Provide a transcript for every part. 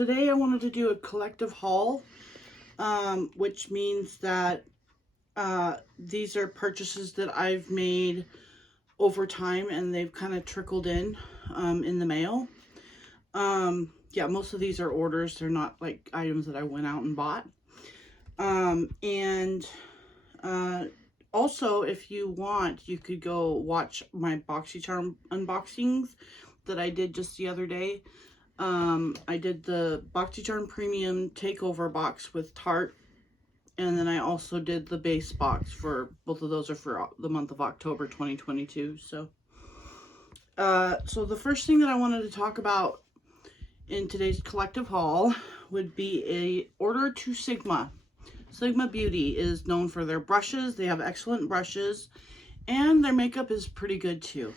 today I wanted to do a collective haul, which means that these are purchases that I've made over time and they've kind of trickled in the mail. Yeah, most of these are orders. They're not like items that I went out and bought. Also, if you want, you could go watch my BoxyCharm unboxings that I did just the other day. I did the BoxyCharm Premium Takeover box with Tarte, and then I also did the base box for both of those are for the month of October 2022. So the first thing that I wanted to talk about in today's collective haul would be a order to Sigma. Sigma Beauty is known for their brushes. They have excellent brushes, and their makeup is pretty good too.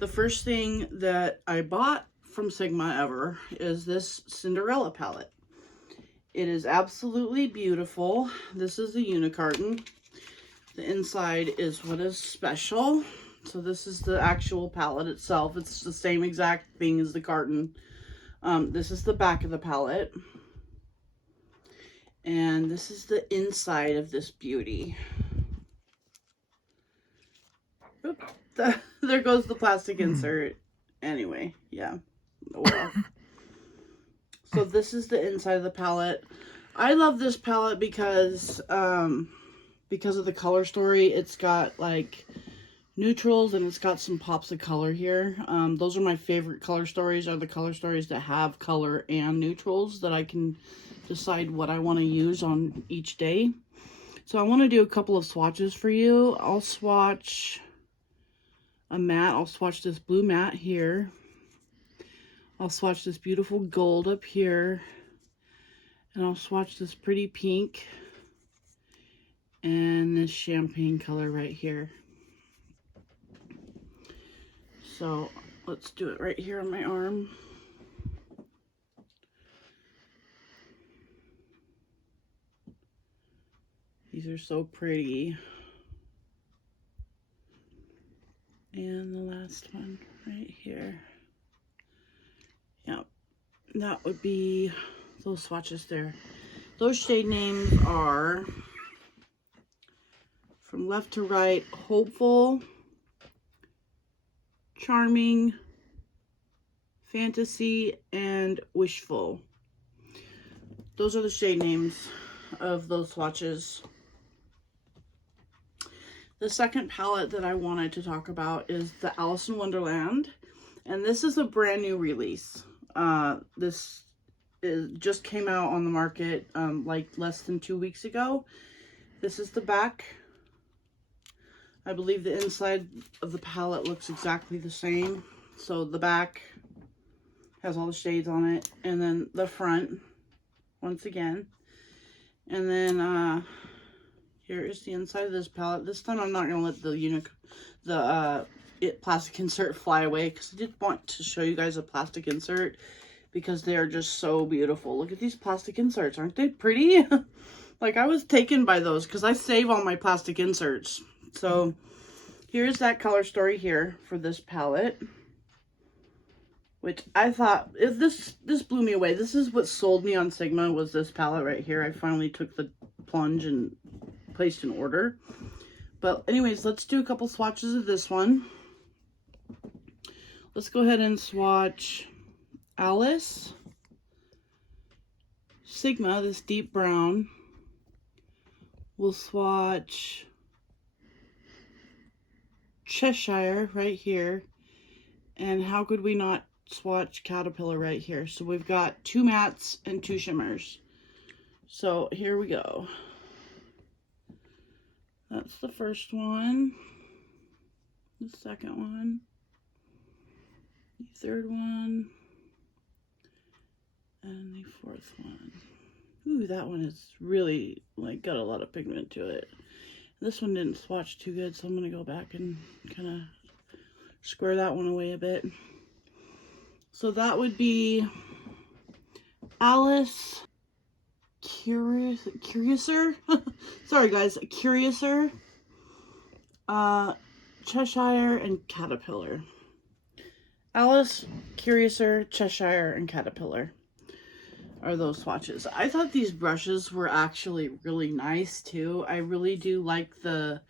The first thing that I bought from Sigma ever is this Cinderella palette. It is absolutely beautiful. This is the unicarton. The inside is what is special. So this is the actual palette itself. It's the same exact thing as the carton. This is the back of the palette. And this is the inside of this beauty. Oop, there goes the plastic insert. Anyway, yeah. Oh, well. So this is the inside of the palette. I love this palette because of the color story. It's got like neutrals and it's got some pops of color here. Those are my favorite color stories, are the color stories that have color and neutrals that I can decide what I want to use on each day. So I want to do a couple of swatches for you. I'll swatch a matte. I'll swatch this blue matte here. I'll swatch this beautiful gold up here. And I'll swatch this pretty pink and this champagne color right here. So let's do it right here on my arm. These are so pretty. And the last one right here. Yep, that would be those swatches there. Those shade names are, from left to right, Hopeful, Charming, Fantasy, and Wishful. Those are the shade names of those swatches. The second palette that I wanted to talk about is the Alice in Wonderland, and this is a brand new release. This just came out on the market like less than 2 weeks ago. This is the back. I believe the inside of the palette looks exactly the same. So the back has all the shades on it, and then the front once again, and then here is the inside of this palette. This time I'm not going to let the plastic insert fly away, because I did want to show you guys a plastic insert because they are just so beautiful. Look at these plastic inserts. Aren't they pretty? Like, I was taken by those because I save all my plastic inserts. So here's that color story here for this palette, which I thought, this blew me away. This is what sold me on Sigma, was this palette right here. I finally took the plunge and placed an order. But anyways, let's do a couple swatches of this one. Let's go ahead and swatch Alice, Sigma, this deep brown. We'll swatch Cheshire right here. And how could we not swatch Caterpillar right here? So we've got 2 mattes and 2 shimmers. So here we go. That's the first one, the second one, the third one, and the fourth one. Ooh, that one is really, like, got a lot of pigment to it. This one didn't swatch too good, so I'm going to go back and kind of square that one away a bit. So that would be Alice, Curiouser, sorry guys, Curiouser, Cheshire, and Caterpillar. Alice, Curiouser, Cheshire, and Caterpillar are those swatches. I thought these brushes were actually really nice too. I really do like the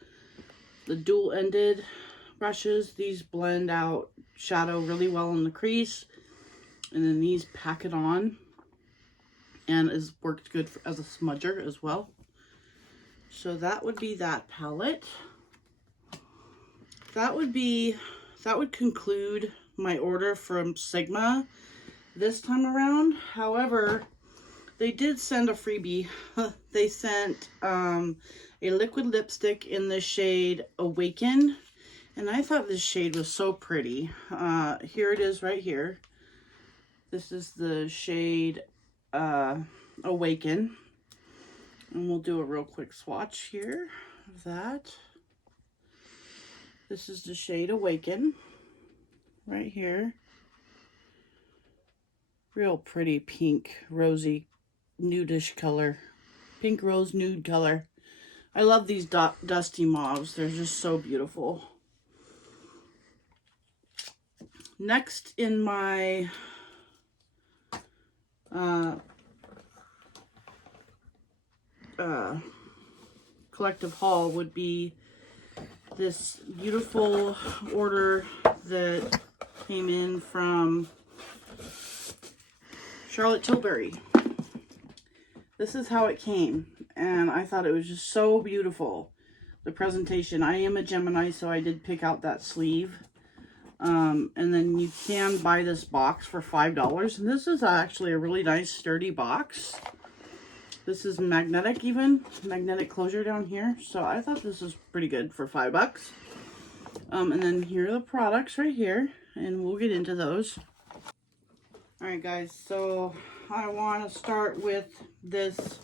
dual-ended brushes. These blend out shadow really well in the crease, and then these pack it on, and is worked good as a smudger as well. So that would be that palette. That would conclude my order from Sigma this time around. However, they did send a freebie. They sent a liquid lipstick in the shade Awaken, and I thought this shade was so pretty. Here it is right here. This is the shade Awaken, and we'll do a real quick swatch here of that. This is the shade Awaken right here. Real pretty pink, rosy, nudish color. Pink rose nude color. I love these dusty mauves. They're just so beautiful. Next in my collective haul would be this beautiful order that came in from Charlotte Tilbury. This is how it came, and I thought it was just so beautiful. The presentation. I am a Gemini, so I did pick out that sleeve. And then you can buy this box for $5, and this is actually a really nice sturdy box. This is magnetic, magnetic closure down here, so I thought this was pretty good for $5. And then here are the products right here, and we'll get into those. All right, guys, so I want to start with this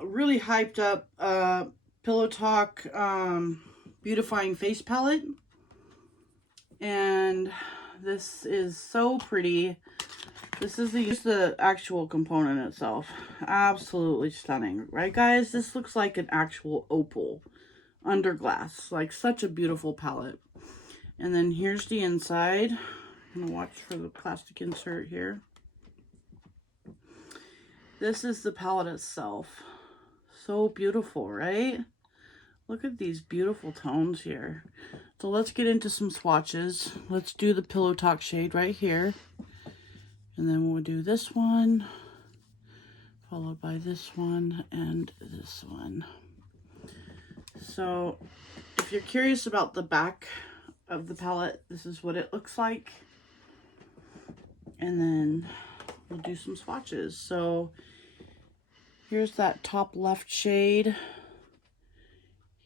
really hyped up Pillow Talk Beautifying Face Palette. And this is so pretty. This is the actual component itself. Absolutely stunning, right guys? This looks like an actual opal under glass. Like such a beautiful palette. And then here's the inside. I'm gonna watch for the plastic insert here. This is the palette itself. So beautiful, right? Look at these beautiful tones here. So let's get into some swatches. Let's do the Pillow Talk shade right here. And then we'll do this one, followed by this one and this one. So if you're curious about the back of the palette, this is what it looks like. And then we'll do some swatches. So here's that top left shade.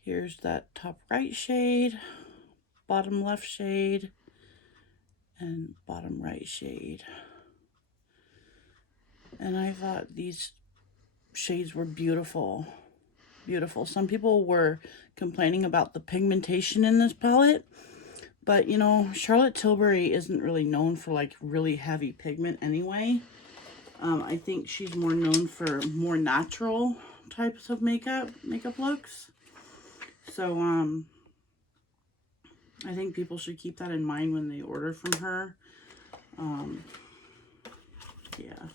Here's that top right shade, bottom left shade, and bottom right shade. And I thought these shades were beautiful. Beautiful. Some people were complaining about the pigmentation in this palette, but you know, Charlotte Tilbury isn't really known for like really heavy pigment anyway. I think she's more known for more natural types of makeup looks. So I think people should keep that in mind when they order from her. Yeah.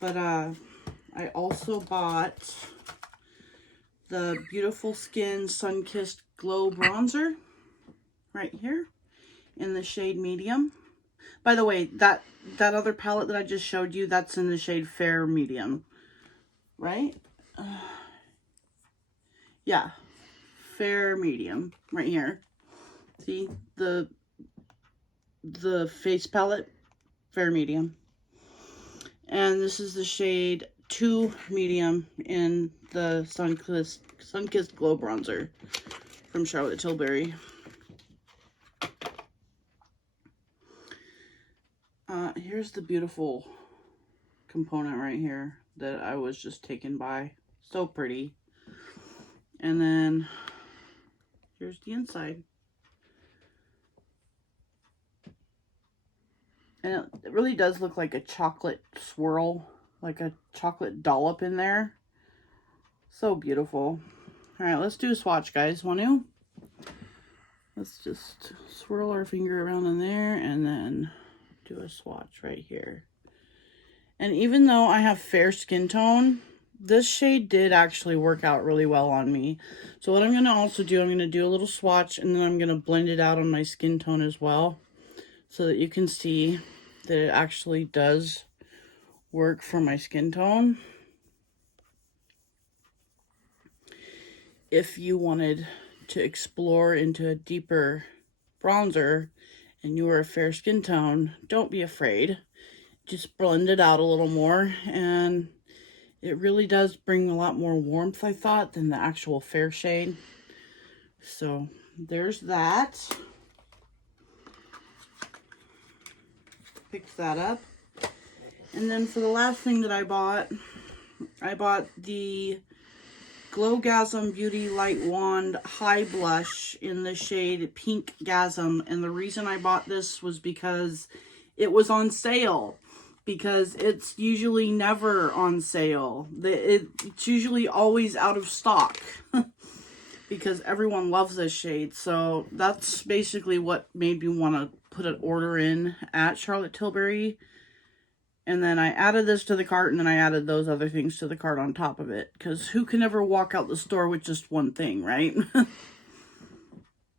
But I also bought the Beautiful Skin Sun-Kissed Glow Bronzer right here in the shade Medium. By the way, that other palette that I just showed you, that's in the shade Fair Medium, right? Yeah, Fair Medium right here. See the face palette, Fair Medium. And this is the shade 2 Medium in the Sun-Kissed Glow Bronzer from Charlotte Tilbury. Here's the beautiful component right here that I was just taken by. So pretty. And then here's the inside. And it really does look like a chocolate swirl, like a chocolate dollop in there. So beautiful. All right, let's do a swatch, guys. Want to? Let's just swirl our finger around in there and then do a swatch right here. And even though I have fair skin tone, this shade did actually work out really well on me. So what I'm going to also do, I'm going to do a little swatch and then I'm going to blend it out on my skin tone as well, so that you can see that it actually does work for my skin tone. If you wanted to explore into a deeper bronzer and you are a fair skin tone, don't be afraid. Just blend it out a little more, and it really does bring a lot more warmth, I thought, than the actual fair shade. So there's that. Picked that up. And then for the last thing that I bought the Glowgasm Beauty Light Wand High Blush in the shade Pink Gasm. And the reason I bought this was because it was on sale. Because it's usually never on sale. It's usually always out of stock. Because everyone loves this shade. So that's basically what made me want to put an order in at Charlotte Tilbury. And then I added this to the cart, and then I added those other things to the cart on top of it. Because who can ever walk out the store with just one thing, right?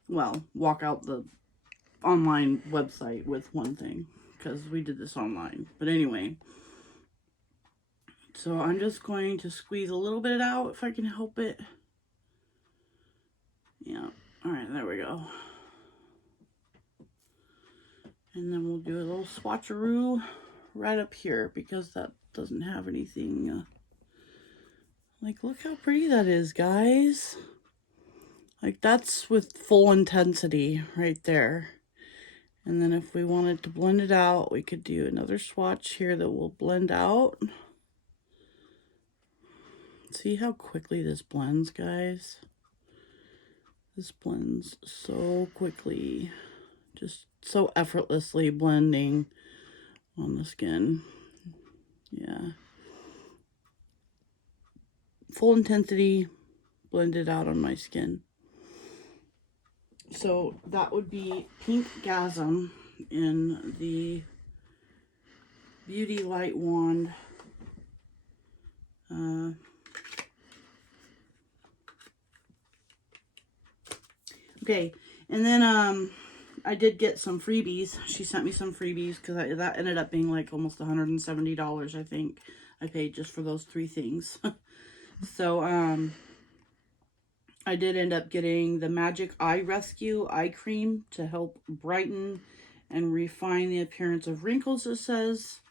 Well, walk out the online website with one thing. Because we did this online. But anyway. So I'm just going to squeeze a little bit out if I can help it. Yeah. Alright, there we go. And then we'll do a little swatcheroo right up here, because that doesn't have anything. Like, look how pretty that is, guys. Like, that's with full intensity right there. And then if we wanted to blend it out, we could do another swatch here that will blend out. See how quickly this blends, guys? This blends so quickly. Just so effortlessly blending on the skin. Yeah. Full intensity blended out on my skin. So that would be Pink Gasm in the Beauty Light Wand. Okay, and then I did get some freebies. She sent me some freebies because that ended up being like almost $170, I think, I paid just for those 3 things. So I did end up getting the Magic Eye Rescue Eye Cream to help brighten and refine the appearance of wrinkles, it says.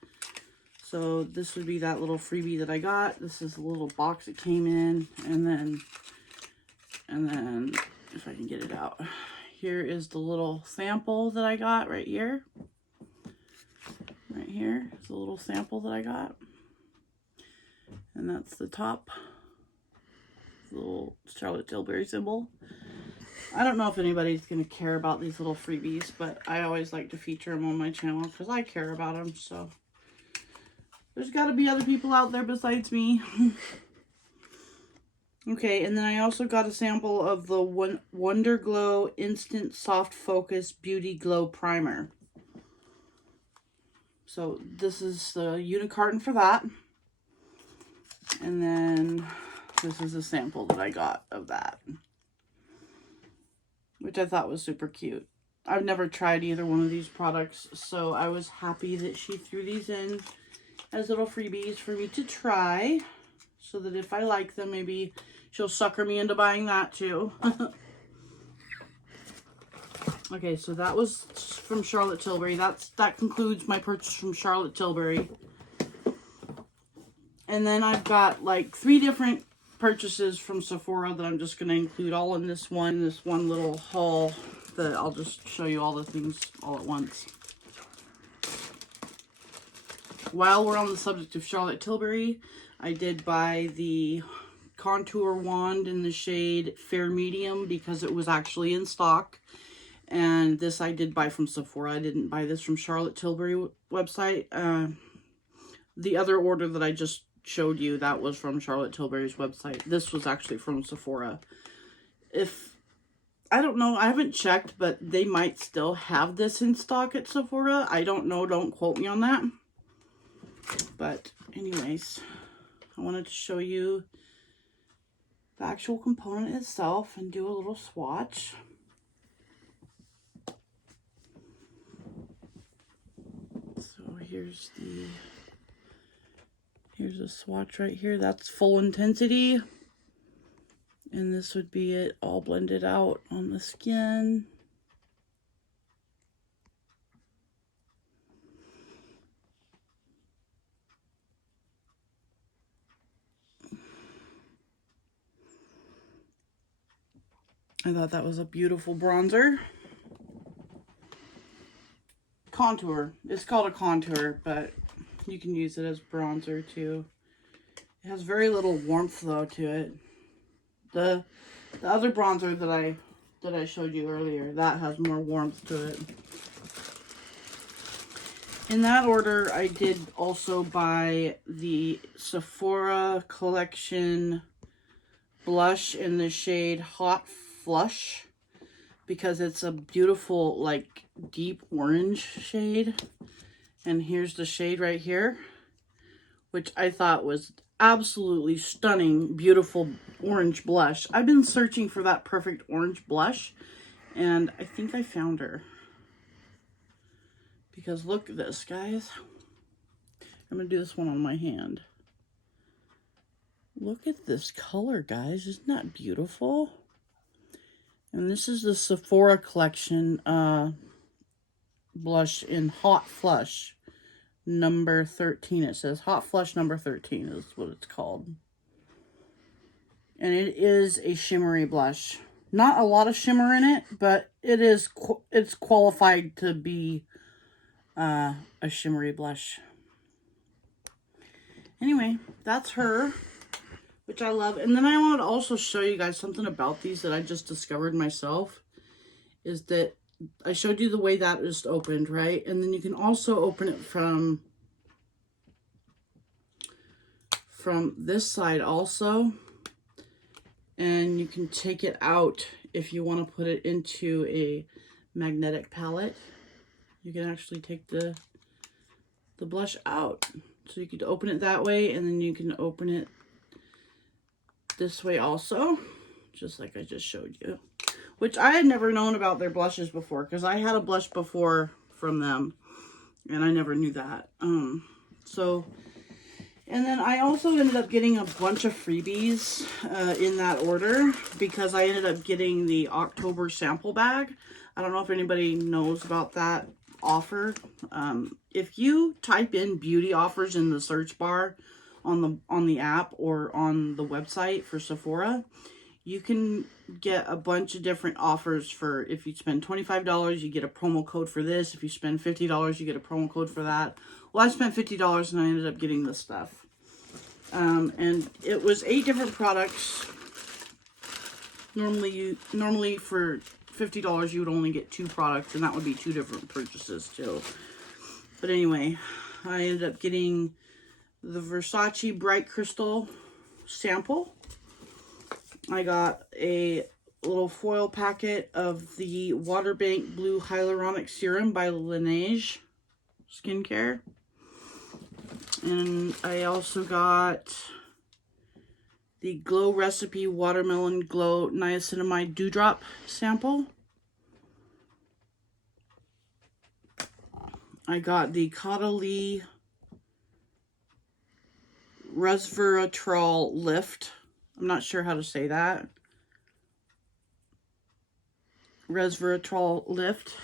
So this would be that little freebie that I got. This is the little box it came in, and then if I can get it out, here is the little sample that I got right here. Right here is the little sample that I got, and that's the top, the little Charlotte Tilbury symbol. I don't know if anybody's going to care about these little freebies, but I always like to feature them on my channel because I care about them. So there's got to be other people out there besides me. Okay, and then I also got a sample of the Wonder Glow Instant Soft Focus Beauty Glow Primer. So this is the unit carton for that. And then this is a sample that I got of that, which I thought was super cute. I've never tried either one of these products, so I was happy that she threw these in as little freebies for me to try, so that if I like them, maybe she'll sucker me into buying that too. Okay, so that was from Charlotte Tilbury. That concludes my purchase from Charlotte Tilbury. And then I've got like 3 different purchases from Sephora that I'm just going to include all in this one little haul, that I'll just show you all the things all at once. While we're on the subject of Charlotte Tilbury, I did buy the contour wand in the shade Fair Medium because it was actually in stock. And this I did buy from Sephora. I didn't buy this from Charlotte Tilbury website. The other order that I just showed you, that was from Charlotte Tilbury's website. This was actually from Sephora. If I don't know. I haven't checked, but they might still have this in stock at Sephora. I don't know. Don't quote me on that. But anyways, I wanted to show you the actual component itself and do a little swatch. So here's a swatch right here. That's full intensity. And this would be it all blended out on the skin. I thought that was a beautiful bronzer. Contour. It's called a contour, but you can use it as bronzer too. It has very little warmth though to it. The other bronzer that I showed you earlier, that has more warmth to it. In that order, I did also buy the Sephora collection blush in the shade Hot Flush because it's a beautiful, like, deep orange shade. And here's the shade right here, which I thought was absolutely stunning, beautiful orange blush. I've been searching for that perfect orange blush, and I think I found her. Because look at this, guys. I'm going to do this one on my hand. Look at this color, guys. Isn't that beautiful? And this is the Sephora collection blush in Hot Flush number 13. It says Hot Flush number 13 is what it's called. And it is a shimmery blush. Not a lot of shimmer in it, but it's qualified to be a shimmery blush. Anyway, that's her, which I love. And then I wanted to also show you guys something about these that I just discovered myself, is that I showed you the way that is opened, right? And then you can also open it from this side also. And you can take it out if you want to put it into a magnetic palette. You can actually take the blush out. So you could open it that way, and then you can open it this way also, just like I just showed you. Which I had never known about their blushes before, because I had a blush before from them, and I never knew that. And then I also ended up getting a bunch of freebies in that order, because I ended up getting the October sample bag. I don't know if anybody knows about that offer. If you type in beauty offers in the search bar on the app or on the website for Sephora, you can get a bunch of different offers. For if you spend $25, you get a promo code for this. If you spend $50, you get a promo code for that. Well, I spent $50 and I ended up getting this stuff. And it was 8 different products. Normally for $50 you would only get 2 products, and that would be 2 different purchases too. But anyway, I ended up getting the Versace Bright Crystal sample. I got a little foil packet of the Waterbank Blue Hyaluronic Serum by Laneige Skincare. And I also got the Glow Recipe Watermelon Glow Niacinamide Dewdrop sample. I got the Caudalie Resveratrol Lift. I'm not sure how to say that. Resveratrol Lift.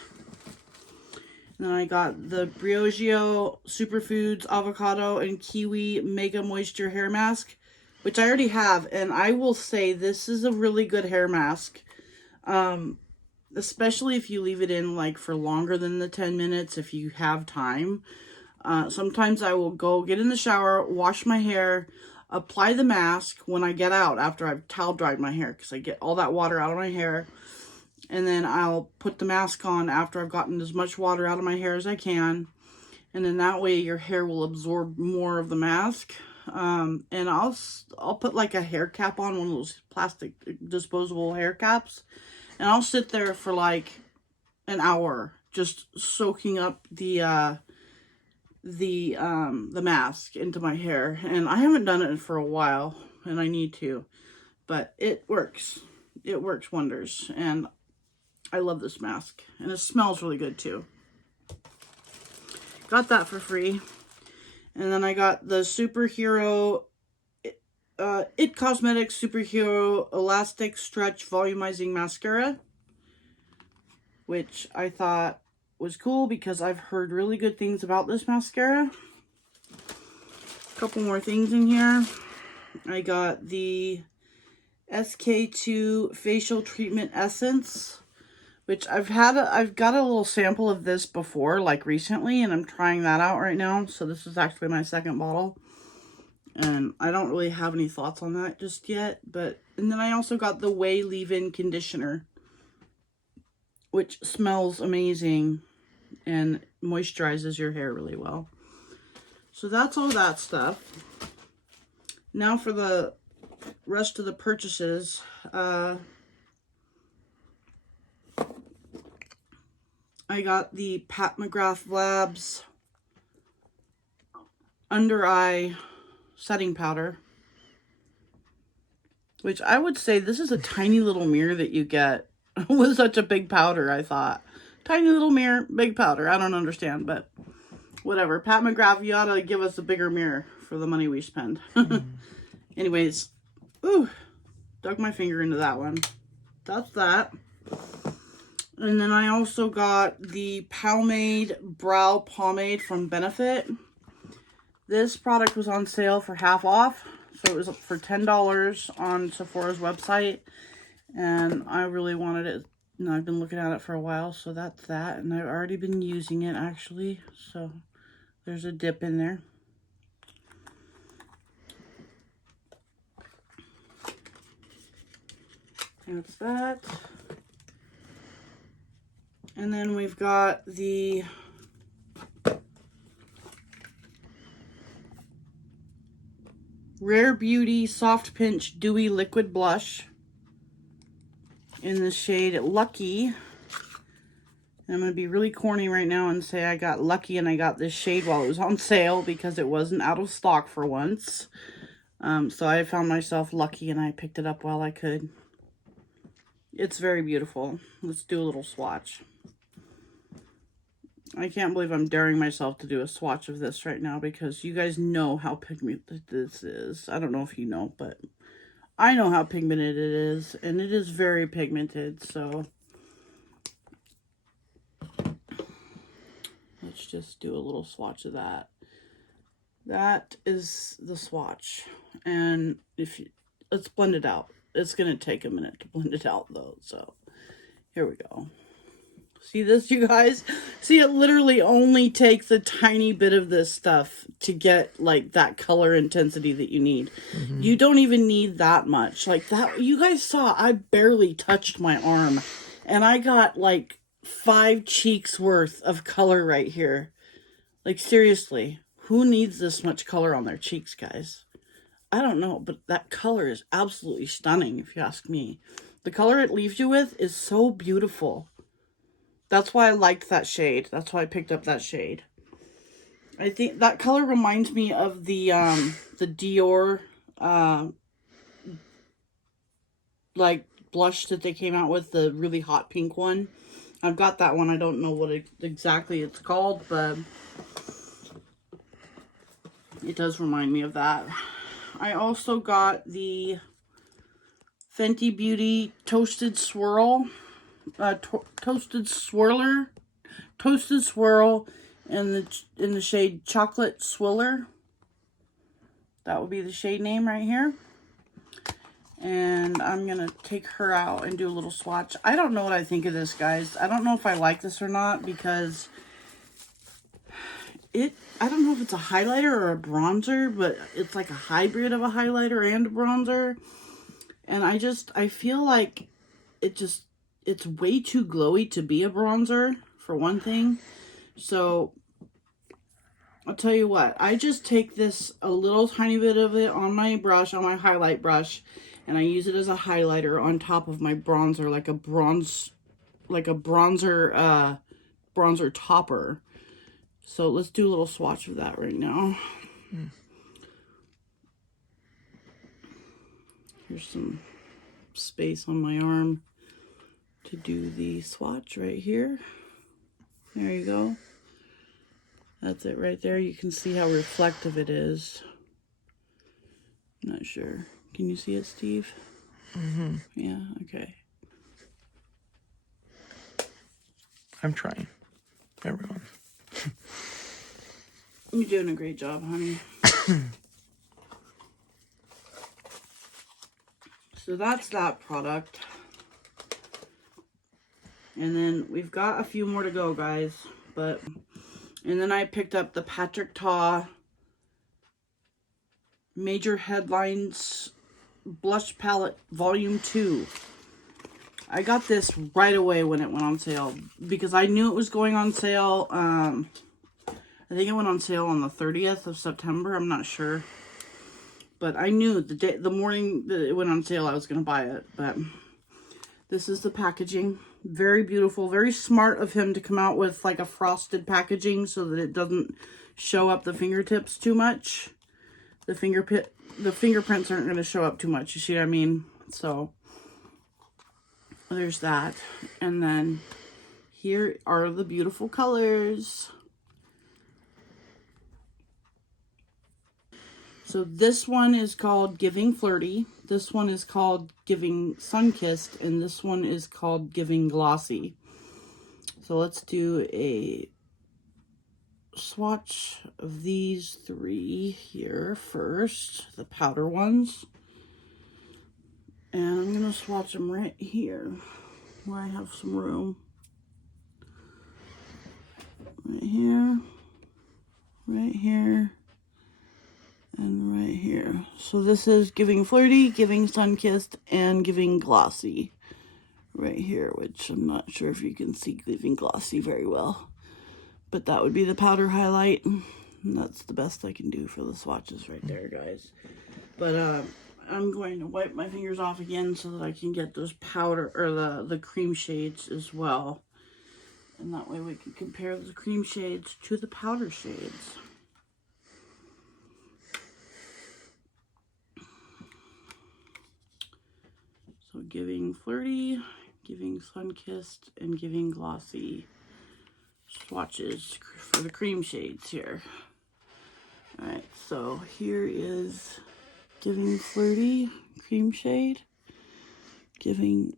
And then I got the Briogeo Superfoods Avocado and Kiwi Mega Moisture Hair Mask, which I already have. And I will say this is a really good hair mask. Especially if you leave it in like for longer than the 10 minutes, if you have time. Sometimes I will go get in the shower, wash my hair, apply the mask when I get out after I've towel dried my hair, because I get all that water out of my hair. And then I'll put the mask on after I've gotten as much water out of my hair as I can. And then that way your hair will absorb more of the mask. And I'll put like a hair cap on, one of those plastic disposable hair caps. And I'll sit there for like an hour just soaking up the mask into my hair. And I haven't done it for a while, and I need to. But it works. It works wonders. And I love this mask. And it smells really good too. Got that for free. And then I got the Superhero It Cosmetics Superhero Elastic Stretch Volumizing Mascara, which I thought was cool because I've heard really good things about this mascara. A couple more things in here. I got the SK2 Facial Treatment Essence, which I've got a little sample of this before, like recently, and I'm trying that out right now. So this is actually my second bottle. And I don't really have any thoughts on that just yet. And then I also got the Way Leave-In Conditioner, which smells amazing and moisturizes your hair really well. So that's all that stuff. Now for the rest of the purchases. I got the Pat McGrath Labs Under Eye Setting Powder, which I would say this is a tiny little mirror that you get with such a big powder, I thought. Tiny little mirror, big powder. I don't understand, but whatever. Pat McGrath, you ought to give us a bigger mirror for the money we spend. Anyways, ooh, dug my finger into that one. That's that. And then I also got the Pomade Brow Pomade from Benefit. This product was on sale for half off. So it was for $10 on Sephora's website. And I really wanted it. And I've been looking at it for a while. So that's that. And I've already been using it actually. So there's a dip in there. That's that. And then we've got the Rare Beauty Soft Pinch Dewy Liquid Blush in the shade Lucky. And I'm going to be really corny right now and say I got lucky and I got this shade while it was on sale because it wasn't out of stock for once. So I found myself lucky and I picked it up while I could. It's very beautiful. Let's do a little swatch. I can't believe I'm daring myself to do a swatch of this right now because you guys know how pigmented this is. I don't know if you know, but I know how pigmented it is, and it is very pigmented, so let's just do a little swatch of that. That is the swatch, and let's blend it out. It's going to take a minute to blend it out, though, so here we go. See this, you guys? See, it literally only takes a tiny bit of this stuff to get, like, that color intensity that you need. Mm-hmm. You don't even need that much. Like, that, you guys saw, I barely touched my arm. And I got, like, 5 cheeks worth of color right here. Like, seriously, who needs this much color on their cheeks, guys? I don't know, but that color is absolutely stunning, if you ask me. The color it leaves you with is so beautiful. That's why I liked that shade. That's why I picked up that shade. I think that color reminds me of the Dior like blush that they came out with, the really hot pink one. I've got that one. I don't know what exactly it's called, but it does remind me of that. I also got the Fenty Beauty Toasted Swirl. Toasted Swirl in the shade Chocolate Swirler. That would be the shade name right here. And I'm gonna take her out and do a little swatch. I don't know what I think of this, guys. I don't know if I like this or not because I don't know if it's a highlighter or a bronzer, but it's like a hybrid of a highlighter and a bronzer. And I feel like it's way too glowy to be a bronzer, for one thing. So, I'll tell you what. I just take this, a little tiny bit of it on my brush, on my highlight brush, And I use it as a highlighter on top of my bronzer, like a bronzer topper. So let's do a little swatch of that right now. Here's some space on my arm to do the swatch right here. There you go. That's it right there. You can see how reflective it is. Not sure. Can you see it, Steve? Mm-hmm. Yeah, okay. I'm trying. Everyone. You're doing a great job, honey. So that's that product. And then we've got a few more to go, guys. And then I picked up the Patrick Ta Major Headlines Blush Palette Volume 2. I got this right away when it went on sale because I knew it was going on sale. I think it went on sale on the 30th of September. I'm not sure. But I knew the morning that it went on sale, I was going to buy it. But this is the packaging. Very beautiful. Very smart of him to come out with like a frosted packaging so that it doesn't show up the fingertips too much. The fingerprints aren't going to show up too much. You see what I mean? So there's that. And then here are the beautiful colors. So this one is called Giving Flirty. This one is called Giving Sunkissed. And this one is called Giving Glossy. So let's do a swatch of these three here first. The powder ones. And I'm going to swatch them right here where I have some room. Right here. Right here. And right here. So this is Giving Flirty, Giving Sunkissed, and Giving Glossy. Right here, which I'm not sure if you can see Giving Glossy very well. But that would be the powder highlight. And that's the best I can do for the swatches right there, guys. But I'm going to wipe my fingers off again so that I can get those powder, or the cream shades as well. And that way we can compare the cream shades to the powder shades. So Giving Flirty, Giving Sunkissed, and Giving Glossy swatches for the cream shades here. Alright, so here is Giving Flirty cream shade, Giving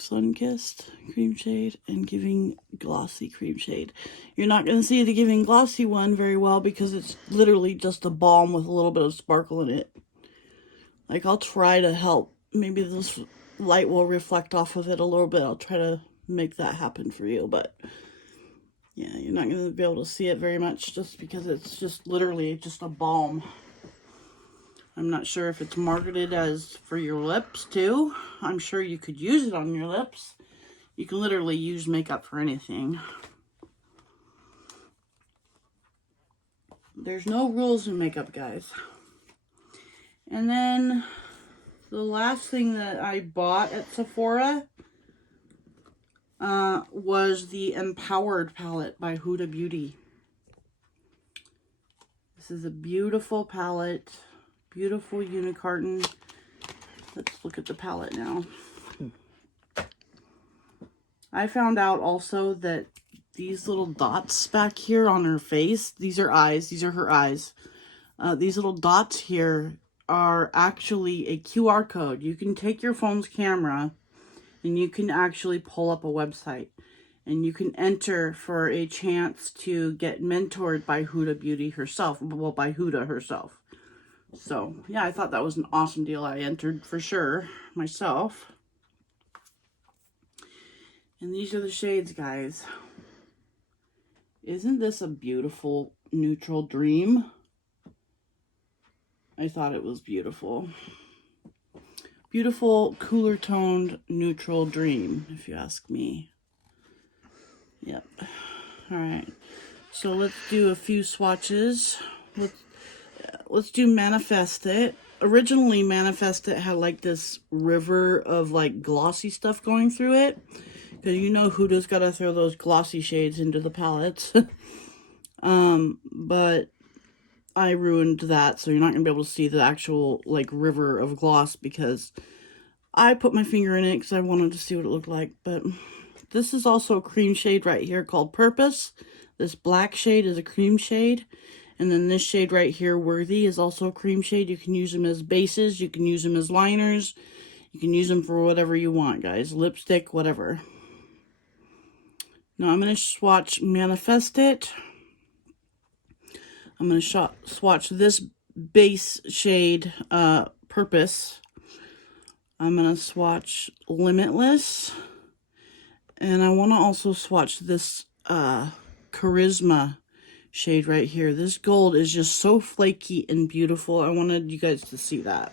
Sunkissed cream shade, and Giving Glossy cream shade. You're not going to see the Giving Glossy one very well because it's literally just a balm with a little bit of sparkle in it. Like, I'll try to help. Maybe this light will reflect off of it a little bit. I'll try to make that happen for you, but yeah, you're not going to be able to see it very much just because it's just literally just a balm. I'm not sure if it's marketed as for your lips too. I'm sure you could use it on your lips. You can literally use makeup for anything. There's no rules in makeup, guys. And then the last thing that I bought at Sephora was the Empowered palette by Huda Beauty. This is a beautiful palette. Beautiful unicorn. Let's look at the palette now. I found out also that these little dots back here on her face, these are eyes. These are her eyes. These little dots here are actually a QR code. You can take your phone's camera and you can actually pull up a website and you can enter for a chance to get mentored by Huda Beauty herself. Well, by Huda herself. So, yeah, I thought that was an awesome deal. I entered for sure myself. And these are the shades, guys. Isn't this a beautiful neutral dream? I thought it was beautiful. Beautiful, cooler toned, neutral dream, if you ask me. Yep. Alright. So let's do a few swatches. Let's do Manifest It. originally Manifest It had like this river of like glossy stuff going through it. Because you know Huda's got to throw those glossy shades into the palettes. But I ruined that, so you're not going to be able to see the actual like river of gloss because I put my finger in it because I wanted to see what it looked like. But this is also a cream shade right here called Purpose. This black shade is a cream shade. And then this shade right here, Worthy, is also a cream shade. You can use them as bases. You can use them as liners. You can use them for whatever you want, guys. Lipstick, whatever. Now I'm going to swatch Manifest It. I'm going to swatch this base shade, Purpose. I'm going to swatch Limitless. And I want to also swatch this Charisma shade right here. This gold is just so flaky and beautiful. I wanted you guys to see that.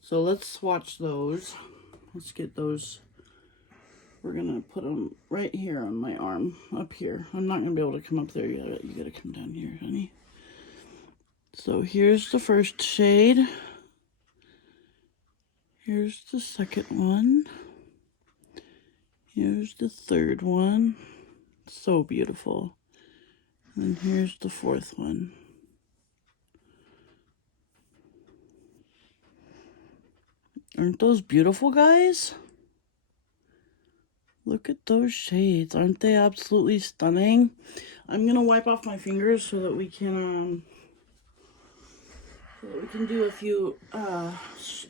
So let's swatch those. Let's get those. We're going to put them right here on my arm, up here. I'm not going to be able to come up there. You gotta come down here, honey. So here's the first shade. Here's the second one. Here's the third one. So beautiful. And here's the fourth one. Aren't those beautiful, guys? Look at those shades. Aren't they absolutely stunning? I'm going to wipe off my fingers so that we can do a few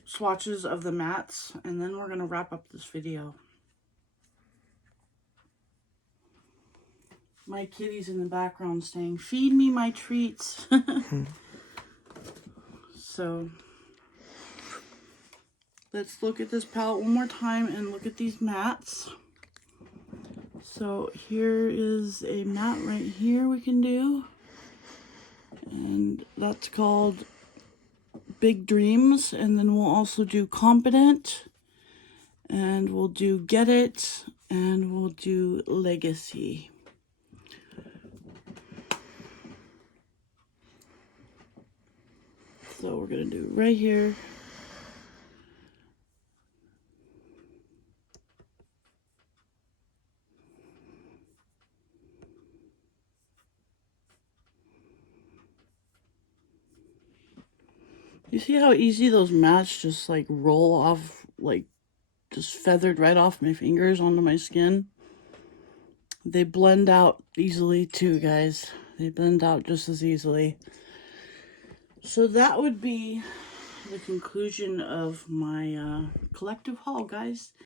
swatches of the mattes, and then we're going to wrap up this video. My kitty's in the background saying, "Feed me my treats." So let's look at this palette one more time and look at these mattes. So here is a matte right here we can do. And that's called Big Dreams. And then we'll also do Competent. And we'll do Get It. And we'll do Legacy. So we're going to do right here. You see how easy those mattes just like roll off, like just feathered right off my fingers onto my skin? They blend out easily too, guys. They blend out just as easily. So that would be the conclusion of my collective haul, guys.